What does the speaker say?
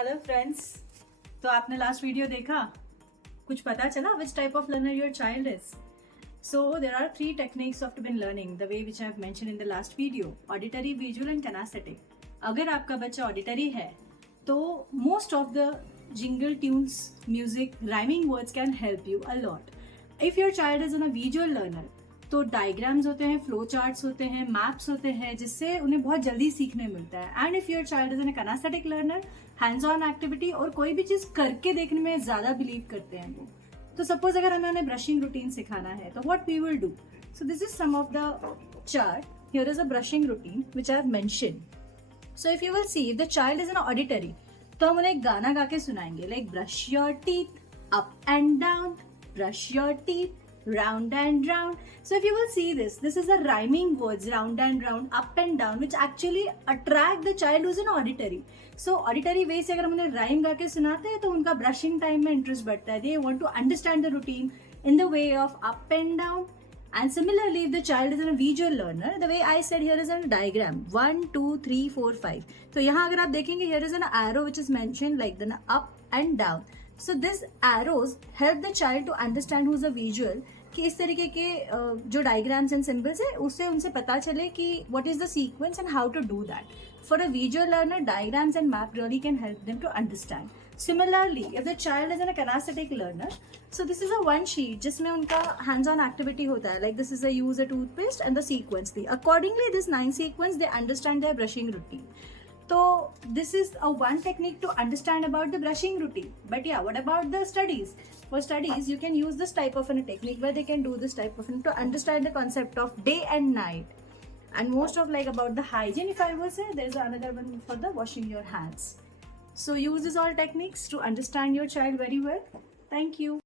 Hello friends. तो आपने last video देखा, कुछ पता चला which type of learner your child is? So there are three techniques of been learning the way which I have mentioned in the last video: auditory, visual and kinesthetic. अगर आपका बच्चा auditory है तो most of the jingle tunes, music, rhyming words can help you a lot. If your child is a visual learner, तो diagrams होते हैं, flow charts होते हैं, मैप्स होते हैं, जिससे उन्हें बहुत जल्दी सीखने मिलता है. And if your child is N kinaesthetic learner, hands on activity और कोई भी चीज करके देखने में ज्यादा बिलीव करते हैं वो. तो सपोज अगर हमें उन्हें ब्रशिंग रूटीन सिखाना है तो what we will do. So this is some of the chart. Here is a brushing routine which I have mentioned. So if you will see, if the child is an auditory, तो हम उन्हें एक गाना गा के सुनाएंगे, like brush your teeth up and down, brush your teeth round and round. So if you will see this is a rhyming words, round and round, up and down, which actually attract the child who's an auditory. So auditory way से अगर हम उन्हें rhyme गा के सुनाते हैं तो उनका brushing time में interest बढ़ता है. They want to understand the routine in the way of up and down. And similarly, if the child is a visual learner, the way I said here is a diagram 1, 2, 3, 4, 5. तो यहाँ अगर आप देखेंगे, here is an arrow which is mentioned like the up and down. So this arrows help the child to understand who's a visual, कि इस तरीके के जो डायग्राम्स एंड सिंबल्स है उससे उनसे पता चले कि what is the sequence and how to do that. For a visual learner, diagrams and map really can help them to understand. Similarly, if the child is a kinesthetic learner, so this is a one sheet जिसमें उनका hands on activity होता है, like this is a use a toothpaste and the sequence थी. Accordingly, this 9 sequence they understand their brushing routine. So this is a one technique to understand about the brushing routine. But yeah, what about the studies? For studies, you can use this type of a technique where they can do this type of to understand the concept of day and night. And most of like about the hygiene, if I will say, there is another one for the washing your hands. So use these all techniques to understand your child very well. Thank you.